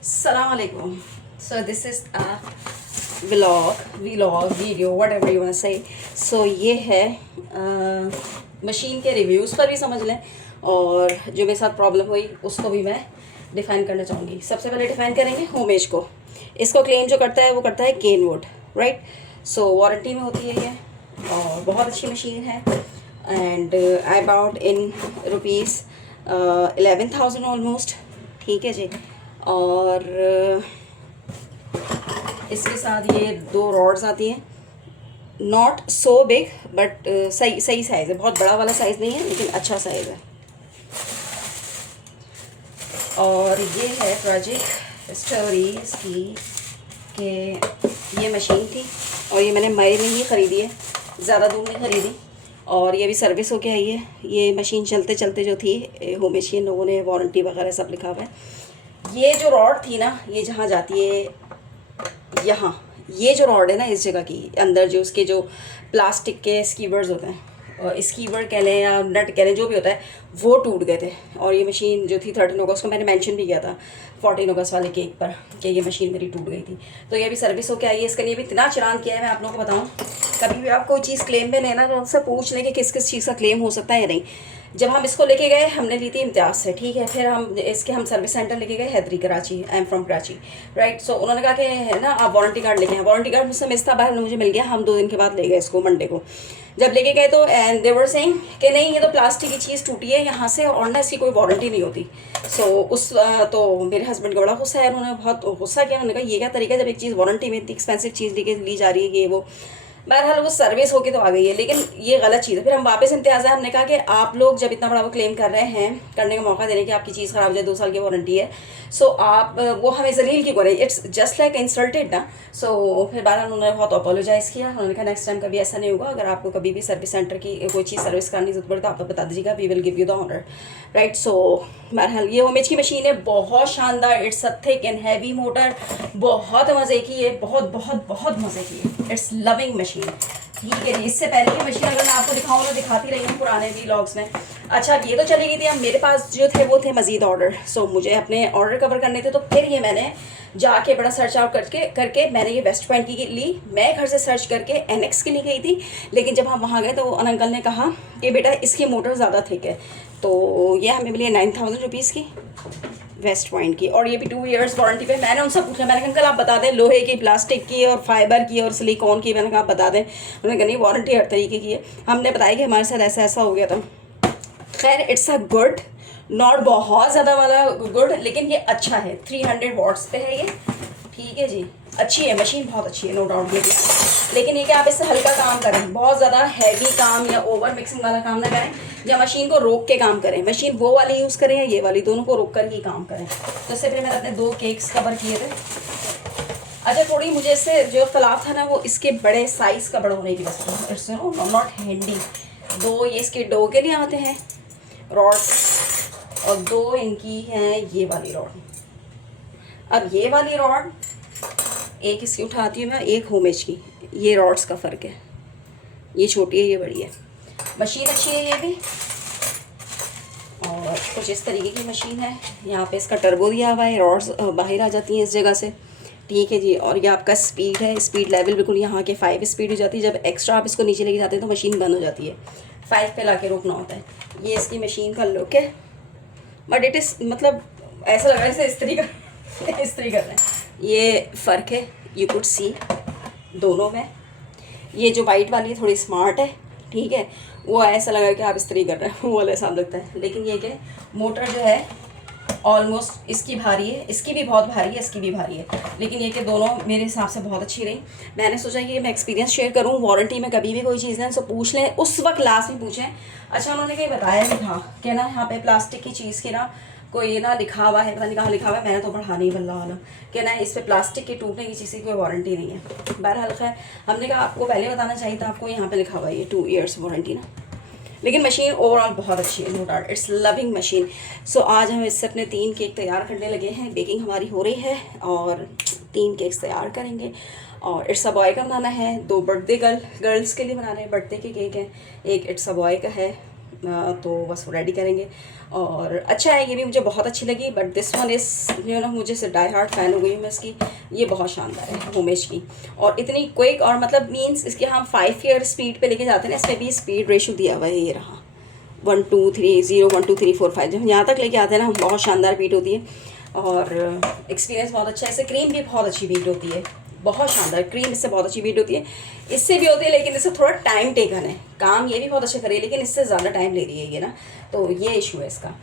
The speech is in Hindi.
Assalamualaikum. So this is a vlog, video, whatever you want to say. So ये है मशीन के रिव्यूज़ पर भी समझ लें, और जो मेरे साथ प्रॉब्लम हुई उसको भी मैं डिफ़ाइन करना चाहूँगी। सबसे पहले डिफ़ाइन करेंगे होमेज को। इसको क्लेम जो करता है वो करता है केनवुड, राइट। सो वारंटी में होती है ये, और बहुत अच्छी मशीन है। And I bought in rupees 11,000 almost, ठीक है जी। और इसके साथ ये 2 रॉड्स आती हैं, नॉट सो बिग बट सही सही साइज़ है, बहुत बड़ा वाला साइज़ नहीं है लेकिन अच्छा साइज़ है। और ये है प्रोजेक्ट स्टोरी इसकी कि ये मशीन थी और ये मैंने मई में ही ख़रीदी है, ज़्यादा दूर नहीं ख़रीदी। और ये भी सर्विस होके आई है। ये मशीन चलते चलते जो थी होमेज के लोगों ने वारंटी वगैरह सब लिखा हुआ है। ये जो रॉड थी ना, ये जहाँ जाती है यहाँ, ये जो रॉड है ना इस जगह की अंदर, जो उसके जो प्लास्टिक के स्कीवर्स होते हैं, और स्कीवर कह लें या नट कह लें, जो भी होता है, वो टूट गए थे। और ये मशीन जो थी 13 अगस्त को मैंने मेंशन भी किया था 14 अगस्त वाले केक पर कि ये मशीन मेरी टूट गई थी। तो ये भी सर्विस होके आई है। इसका लिए भी इतना चलान किया है, मैं आप लोगों को बताऊँ। कभी भी आप कोई चीज़ क्लेम में लेना तो उनसे पूछ लें कि किस किस चीज़ का क्लेम हो सकता है या नहीं। जब हम इसको लेके गए, हमने ली थी इम्तियाज़ से, ठीक है। फिर हम सर्विस सेंटर लेके गए Haidari, Karachi. I am from Karachi, right. So उन्होंने कहा कि है ना आप वारंटी कार्ड लेके आए। वारंटी कार्ड मुझसे मिस था, बाहर मुझे मिल गया। हम 2 दिन के बाद ले गए इसको, मंडे को जब लेके गए तो एंड दे वर सेइंग कि नहीं, ये तो प्लास्टिक की चीज़ टूटी है यहाँ से और ना इसकी कोई वारंटी नहीं होती। तो मेरे हस्बैंड का बड़ा गुस्सा है, उन्होंने बहुत गुस्सा किया। उन्होंने कहा ये क्या तरीका है, जब एक चीज़ वारंटी में इतनी एक्सपेंसिव चीज़ ली जा रही है, ये वो। बहरहाल वो सर्विस होके तो आ गई है, लेकिन ये गलत चीज़ है। फिर हम वापस इम्तियाज़ है, हमने कहा कि आप लोग जब इतना बड़ा वो क्लेम कर रहे हैं, करने का मौका दे रहे हैं कि आपकी चीज़ ख़राब हो जाए, 2 साल की वारंटी है, सो आप वो हमें जलील क्यों करें? इट्स जस्ट लाइक इंसल्टेड ना। सो फिर बहरहाल उन्होंने बहुत अपोलोजाइज़ किया। उन्होंने कहा नेक्स्ट टाइम कभी ऐसा नहीं होगा। अगर आपको कभी भी सर्विस सेंटर की कोई चीज़ सर्विस कराने की जरूरत पड़े तो आप बता दीजिएगा, we will give you the honour, right. So बहरहाल ये होमेज की मशीन है, बहुत शानदार। It's a thick and heavy motor, बहुत मज़े की है, बहुत बहुत बहुत मज़े की है। इट्स लविंग मशीन, ठीक है जी। इससे पहले की मशीन अगर मैं आपको दिखाऊँ तो दिखाती रही हूँ पुराने व्लॉग्स में। अच्छा, ये तो चली गई थी। अब मेरे पास जो थे वो थे मज़ीद ऑर्डर। सो मुझे अपने ऑर्डर कवर करने थे, तो फिर ये मैंने जाके बड़ा सर्च आउट करके मैंने ये वेस्ट पॉइंट की ली। मैं घर से सर्च करके एनेक्स के लिए गई थी, लेकिन जब हम वहाँ गए तो अंकल ने कहा कि बेटा इसकी मोटर ज़्यादा थिक है। तो ये हमें मिली 9,000 रुपीज़ की, वेस्ट पॉइंट की। और ये भी 2 इयर्स वारंटी पे। मैंने उनसे पूछा, मैंने कहा अंकल आप बता दें, लोहे की, प्लास्टिक की और फाइबर की और सिलिकॉन की। मैंने कहा आप बता दें। उन्होंने कहा नहीं, वारंटी हर तरीके की है। हमने बताया कि हमारे साथ ऐसा ऐसा हो गया था। खैर इट्स अ गुड, नॉट बहुत ज़्यादा वाला गुड, लेकिन ये अच्छा है। 300 वॉट्स पे है ये, ठीक है जी। अच्छी है मशीन, बहुत अच्छी है, नो डाउट। लेकिन ये कि आप इससे हल्का काम करें, बहुत ज़्यादा हैवी काम या ओवर मिक्सिंग वाला काम ना करें, या मशीन को रोक के काम करें। मशीन वो वाली यूज़ करें या ये वाली, दोनों को रोक कर ही काम करें। तो इससे पहले मैंने अपने 2 केक्स कवर किए थे। अच्छा, थोड़ी मुझे इससे जो इख्तलाफ था ना, वो इसके बड़े साइज़ का बड़ा होने की वजह से। It's not handy. 2 ये इसके डो के लिए आते हैं रॉड्स, और 2 इनकी हैं ये वाली रॉड। अब ये वाली रॉड एक इसकी उठाती हूँ मैं, एक होमेज की। ये रॉड्स का फ़र्क है, ये छोटी है, ये बड़ी है। मशीन अच्छी है ये भी, और कुछ इस तरीके की मशीन है। यहाँ पे इसका टर्बो दिया हुआ है, रॉड्स बाहर आ जाती हैं इस जगह से, ठीक है जी। और ये आपका स्पीड है, स्पीड लेवल बिल्कुल यहाँ के 5 स्पीड हो जाती है। जब एक्स्ट्रा आप इसको नीचे लेके जाते हैं तो मशीन बंद हो जाती है, 5 पे ला के रोकना होता है। ये इसकी मशीन का लुक है, बट इट इज़ मतलब ऐसा लग रहा है जैसे इस्त्री कर रहे हैं। ये फ़र्क है, यू कुड सी दोनों में। ये जो वाइट वाली थोड़ी स्मार्ट है, ठीक है, वो ऐसा लगा कि आप इस्त्री कर रहे हैं, वो वाला हिसाब लगता है। लेकिन ये कि मोटर जो है ऑलमोस्ट इसकी भारी है, इसकी भी बहुत भारी है, इसकी भी भारी है। लेकिन ये कि दोनों मेरे हिसाब से बहुत अच्छी रही। मैंने सोचा कि मैं एक्सपीरियंस शेयर करूँ। वारंटी में कभी भी कोई चीज़ है तो पूछ लें, उस वक्त लास्ट में पूछें। अच्छा, उन्होंने कहीं बताया भी था कि ना यहाँ पे प्लास्टिक की चीज़ की ना कोई ना लिखा हुआ है, पता नहीं कहाँ लिखा हुआ है, मैंने तो पढ़ा नहीं बल्ला वाला, कि ना इस पर प्लास्टिक के टूटने की चीज़ की कोई वारंटी नहीं है। बहरहाल खैर, हमने कहा आपको पहले बताना चाहिए था, आपको यहाँ पे लिखा हुआ है ये 2 इयर्स वारंटी ना। लेकिन मशीन ओवरऑल बहुत अच्छी है, no doubt, it's loving machine. So आज हम इससे अपने 3 केक तैयार करने लगे हैं। बेकिंग हमारी हो रही है और 3 केक्स तैयार करेंगे। और इट्स अ बॉय का बनाना है, 2 बर्थडे गर्ल्स के लिए बनाने हैं, बर्थडे के केक हैं। एक इट्स अ बॉय का है, तो बस वो रेडी करेंगे। और अच्छा है, ये भी मुझे बहुत अच्छी लगी, but this one is you know मुझे से डाई हार्ट फ़ैन हो गई हूँ मैं इसकी। ये बहुत शानदार है होमेज की, और इतनी क्विक, और मतलब मीन्स इसके हम 5 ईयर स्पीड पे लेके जाते हैं ना, इसमें भी स्पीड रेशो दिया हुआ है, ये रहा 1 2 3 0 1 2 3 4 5, जब यहाँ तक लेके आते हैं ना बहुत शानदार बीट होती है, और एक्सपीरियंस बहुत अच्छा है। इससे क्रीम भी बहुत अच्छी बीट होती है, बहुत शानदार क्रीम इससे बहुत अच्छी बीट होती है। इससे भी होती है लेकिन इससे थोड़ा टाइम टेकन है, काम ये भी बहुत अच्छा करे लेकिन इससे ज़्यादा टाइम ले रही है ये ना, तो ये इशू है इसका।